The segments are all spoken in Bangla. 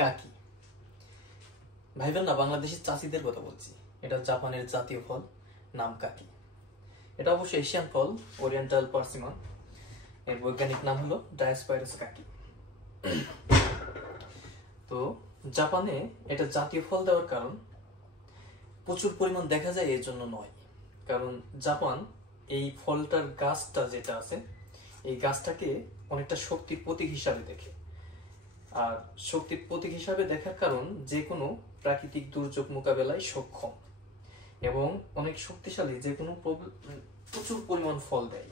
কাকি। ভাইবেন না, বাংলাদেশের চাষিদের কথা বলছি। এটা জাপানের জাতীয় ফল, নাম কাকি। এটা অবশ্য এশিয়ান ফল, ওরিয়েন্টাল পার্সিমন। এর বৈজ্ঞানিক নাম হলো ডায়োস্পাইরাস কাকি। তো জাপানে এটা জাতীয় ফল দেওয়ার কারণ প্রচুর পরিমাণ দেখা যায় এর জন্য নয়। কারণ জাপান এই ফলটার গাছটা যেটা আছে, এই গাছটাকে অনেকটা শক্তির প্রতীক হিসাবে দেখে। আর শক্তির প্রতীক হিসাবে দেখার কারণ যে কোনো প্রাকৃতিক দুর্যোগ মোকাবেলায় সক্ষম এবং অনেক শক্তিশালী, যে কোনো প্রচুর পরিমাণ ফল দেয়।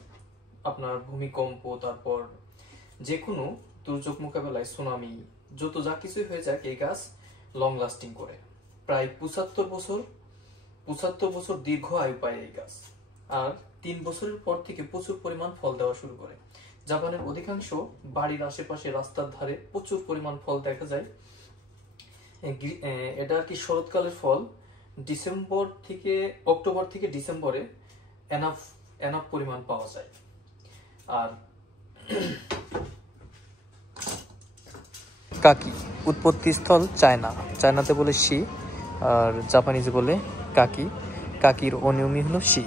আপনার ভূমিকম্প, তারপর যে কোনো দুর্যোগ মোকাবেলায়, সুনামি, যত যা কিছুই হয়ে যাক, এই গাছ লং লাস্টিং করে। প্রায় 75 বছর দীর্ঘ আয়ু পায় এই গাছ। আর 3 বছরের পর থেকে প্রচুর পরিমাণ ফল দেওয়া শুরু করে। জাপানের অধিকাংশ বাড়ির আশেপাশে, রাস্তার ধারে প্রচুর পরিমাণ ফল দেখা যায়। এটা আর কি শরৎকালের ফল। অক্টোবর থেকে ডিসেম্বরে এনাফ পরিমাণ পাওয়া যায়। আর কাকি উৎপত্তি স্থল চায়না। চায়নাতে বলে শি, আর জাপানিজে বলে কাকি। কাকির অনিয়মি হলো শি।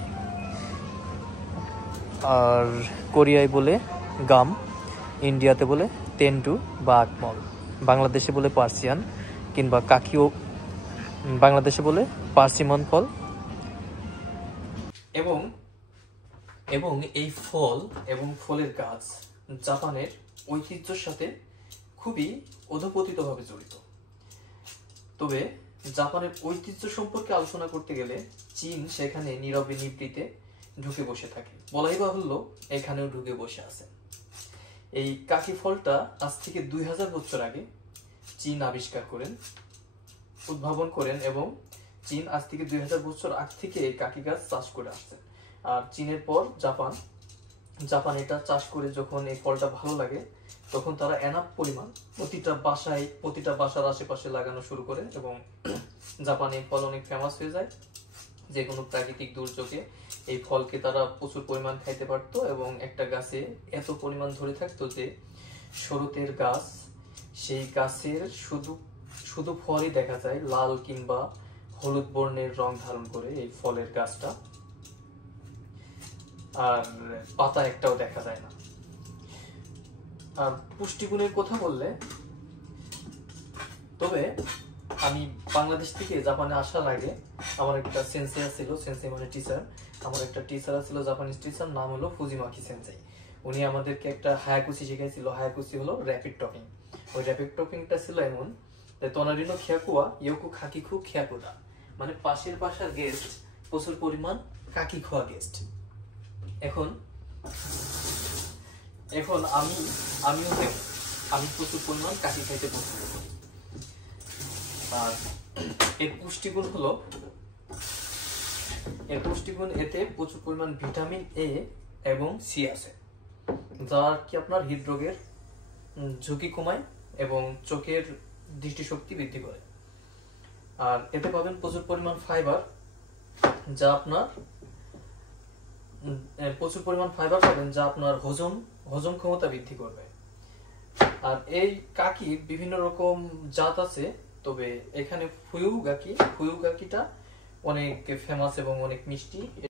আর কোরিয়ায় বলে গাম, ইন্ডিয়াতে বলে তেন্ডু বা আকমল, বাংলাদেশে বলে পার্সিয়ান কিংবা কাকিও, বাংলাদেশে বলে পার্সিমন ফল। এবং এই ফল এবং ফলের গাছ জাপানের ঐতিহ্যের সাথে খুবই ওতপ্রোতভাবে জড়িত। তবে জাপানের ঐতিহ্য সম্পর্কে আলোচনা করতে গেলে চীন সেখানে নীরবে নিভৃতে ঢুকে বসে থাকে। বলাই বাহুল্য, এখানেও ঢুকে বসে আছে। এই কাকি ফলটা আজ থেকে 2000 বছর আগে চীন উদ্ভাবন করেন এবং চীন আজ থেকে 2000 বছর আগ থেকে এই কাকি গাছ চাষ করে আসছে। আর চীনের পর জাপান এটা চাষ করে যখন এই ফলটা ভালো লাগে, তখন তারা এনাফ পরিমাণ প্রতিটা বাসার আশেপাশে লাগানো শুরু করে এবং জাপানে এই ফল অনেক ফেমাস হয়ে যায়। যে কোনো প্রাকৃতিক দুর্যোগে এই ফলকে তারা প্রচুর পরিমাণ খাইতে পারতো এবং একটা গাছে এত পরিমাণ ধরে থাকতো যে শরতের গাছ, সেই গাছের শুধু ফলই দেখা যায় লাল কিংবা হলুদ বর্ণের রং ধারণ করে এই ফলের গাছটা, আর পাতা একটাও দেখা যায় না। আর পুষ্টিগুণের কথা বললে, তবে আমি বাংলাদেশ থেকে জাপানে আসার আগে আমার একটা সেন্সেই ছিল, সেন্সেই মানে টিচার। আমার একটা টিচার ছিল, জাপানিজ টিচার, নাম হলো ফুজিমাকি সেন্সেই। উনি আমাদেরকে একটা হায়াকুসি শিখাইছিল। হায়াকুসি হলো র্যাপিড টকিং। ওই র্যাপিড টকিংটা ছিল এমন, তোনারিনো খিয়াকুয়া ইয়োকু খাকিখু খিয়াকুদা, মানে পাশের বাসার গেস্ট প্রচুর পরিমাণ কাকি খোয়া গেস্ট। এখন আমি প্রচুর পরিমাণ কাকি খাইতে পছন্দ করি। আর এর পুষ্টিগুণ এতে প্রচুর পরিমাণ ভিটামিন এ এবং সি আছে, যা কি আপনার হৃদরোগের ঝুঁকি কমায় এবং চোখের দৃষ্টিশক্তি বৃদ্ধি করে। আর এতে পাবেন প্রচুর পরিমাণ ফাইবার, যা আপনার হজম ক্ষমতা বৃদ্ধি করবে। আর এই কাকির বিভিন্ন রকম জাত আছে, তবে এখানে ফুয়ু গাকিটা অনেক ফেমাস এবং অনেক মিষ্টি।